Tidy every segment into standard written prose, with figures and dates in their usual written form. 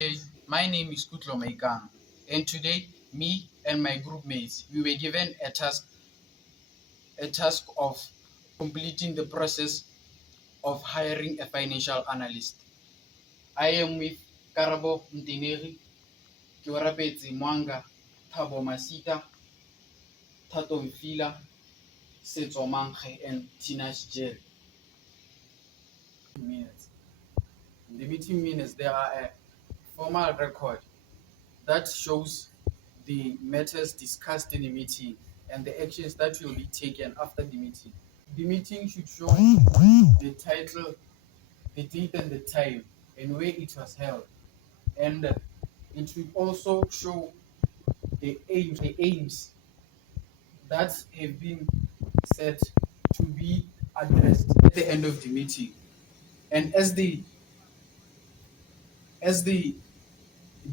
Hey, my name is Kutlo Maikang, and today, me and my group mates, we were given a task of completing the process of hiring a financial analyst. I am with Karabo Mtineri, Kiwarapetsi Mwanga, Thabo Masita, Tato Mfila, Setso Mankge, and Tinash Jerry. Minutes. In the meeting minutes, there are a formal record that shows the matters discussed in the meeting and the actions that will be taken after the meeting. The meeting should show the title, the date and the time, and where it was held. And it should also show the aims that have been set to be addressed at the end of the meeting. And as the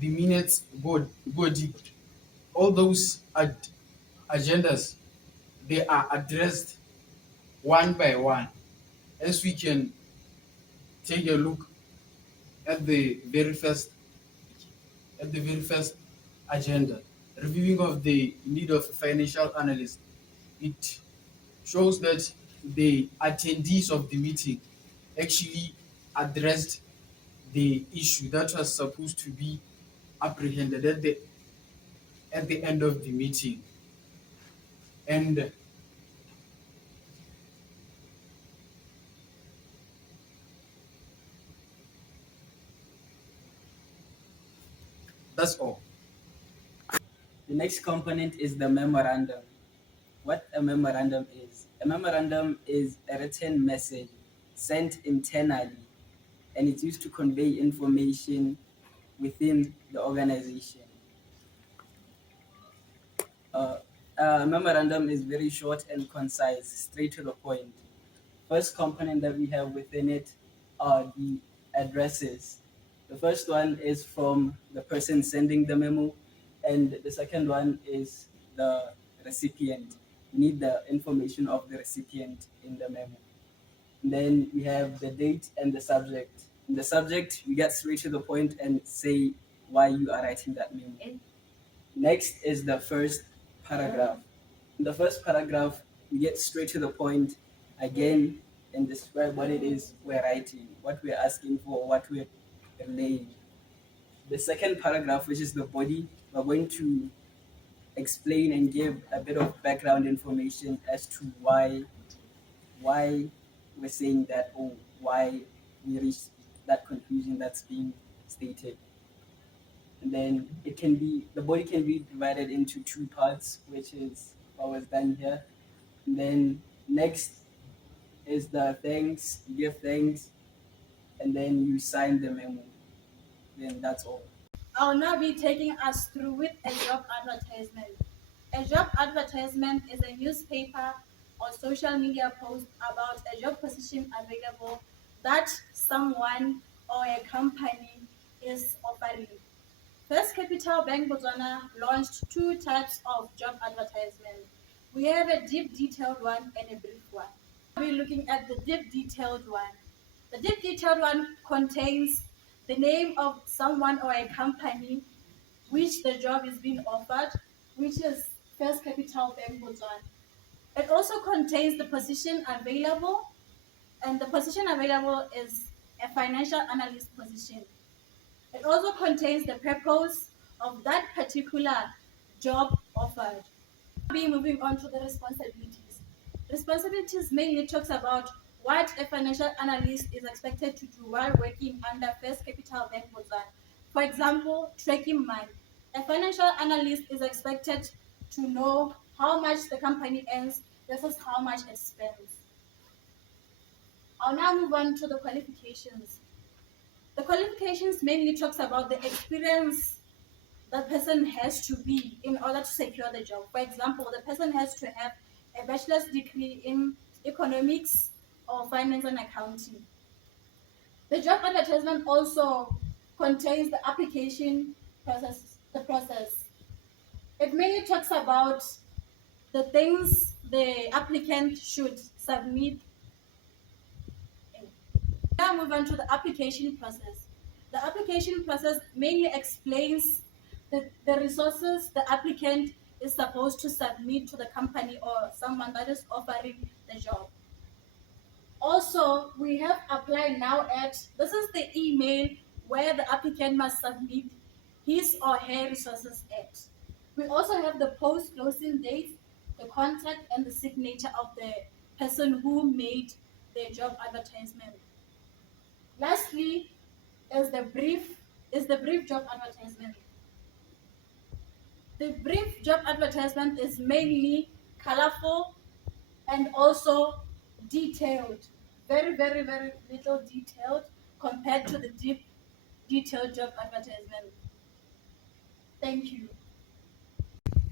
minutes go deep, all those agendas, they are addressed one by one, as we can take a look at the very first agenda, reviewing of the need of a financial analyst. It shows that the attendees of the meeting actually addressed the issue that was supposed to be apprehended at the end of the meeting. And that's all. The next component is the memorandum. What a memorandum is. A memorandum is a written message sent internally, and it's used to convey information within the organization. A memorandum is very short and concise, straight to the point. First component that we have within it are the addresses. The first one is from the person sending the memo, and the second one is the recipient. We need the information of the recipient in the memo. And then we have the date and the subject. In the subject, we get straight to the point and say why you are writing that memo. Next is the first paragraph. In the first paragraph, we get straight to the point again and describe what it is we're writing, what we're asking for, what we're relaying. The second paragraph, which is the body, we're going to explain and give a bit of background information as to why we're saying that, or why we reached that conclusion that's being stated. And then the body can be divided into two parts, which is what was done here. And then next is the thanks, you give thanks, and then you sign the memo. Then that's all. I'll now be taking us through with a job advertisement. A job advertisement is a newspaper or social media post about a job position available that someone or a company is offering. First Capital Bank Botswana launched two types of job advertisement. We have a deep detailed one and a brief one. We'll be looking at the deep detailed one. The deep detailed one contains the name of someone or a company which the job is being offered, which is First Capital Bank Botswana. It also contains the position available, and the position available is a financial analyst position. It also contains the purpose of that particular job offered. Be moving on to the responsibilities. Responsibilities mainly talks about what a financial analyst is expected to do while working under First Capital Bank Botswana. For example, tracking money. A financial analyst is expected to know how much the company earns versus how much it spends. I'll now move on to the qualifications. The qualifications mainly talks about the experience that person has to be in order to secure the job. For example, the person has to have a bachelor's degree in economics or finance and accounting. The job advertisement also contains the application process. It mainly talks about the things the applicant should submit. Now move on to the application process. The application process mainly explains the resources the applicant is supposed to submit to the company or someone that is offering the job. Also, we have apply now at, this is the email where the applicant must submit his or her resources at. We also have the post closing date, the contact and the signature of the person who made the job advertisement. Lastly, is the brief job advertisement. The brief job advertisement is mainly colorful and also detailed, very, very, very little detailed compared to the deep detailed job advertisement. Thank you.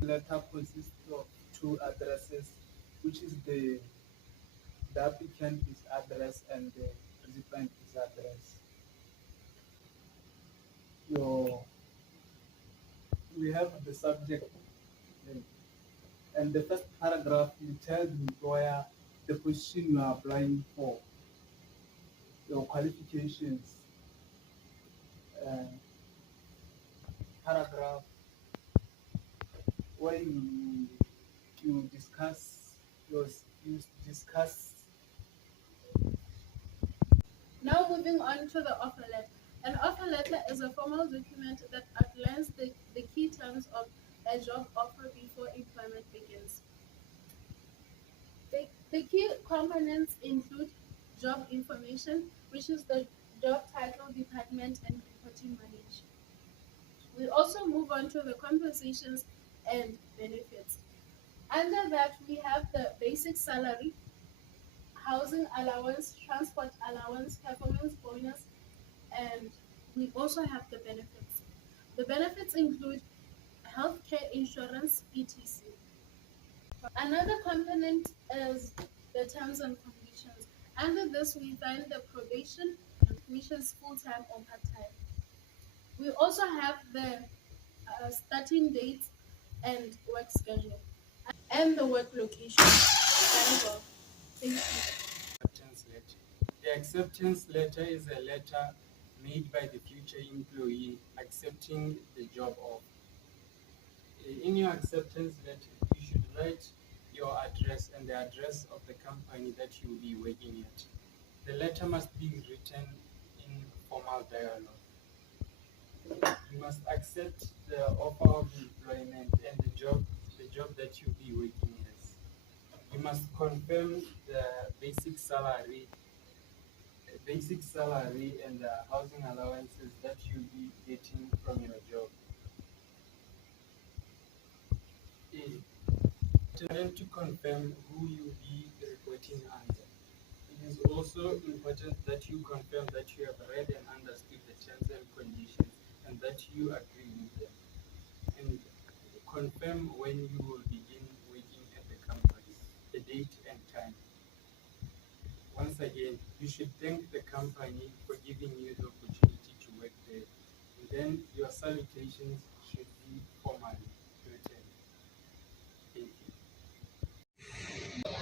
Letter consists of two addresses, which is the applicant's address and the recipient's address. Your we have the subject name. And the first paragraph you tell the employer the position you are applying for, your qualifications. Uh, Paragraph where you discuss you discuss. Now moving on to the offer letter. An offer letter is a formal document that outlines the key terms of a job offer before employment begins. The key components include job information, which is the job title, department, and reporting manager. We also move on to the compensations and benefits. Under that, we have the basic salary, housing allowance, transport allowance, performance bonus, and we also have the benefits. The benefits include healthcare insurance, etc. Another component is the terms and conditions. Under this, we find the probation, which is full-time or part-time. We also have the starting date and work schedule, and the work location. That is all. Thank you. Acceptance letter. The acceptance letter is a letter made by the future employee accepting the job offer. In your acceptance letter, you should write your address and the address of the company that you will be working at. The letter must be written in formal dialogue. You must accept the offer of employment and the job that you'll be working as. You must confirm the basic salary and the housing allowances that you'll be getting from your job. Important to confirm who you'll be reporting under. It is also important that you confirm that you have read and understood the terms and conditions and that you agree with them. And confirm when you will begin working at the company, the date and time. Once again, you should thank the company for giving you the opportunity to work there. And then your salutations should be formally written. Thank you.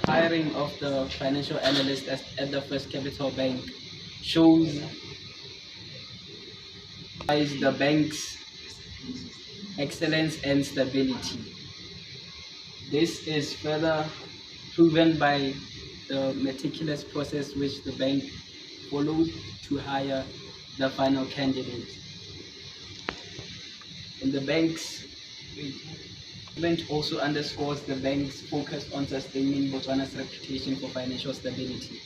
Hiring of the financial analyst at the First Capital Bank shows the bank's excellence and stability. This is further proven by the meticulous process which the bank followed to hire the final candidate. And the bank's event also underscores the bank's focus on sustaining Botswana's reputation for financial stability.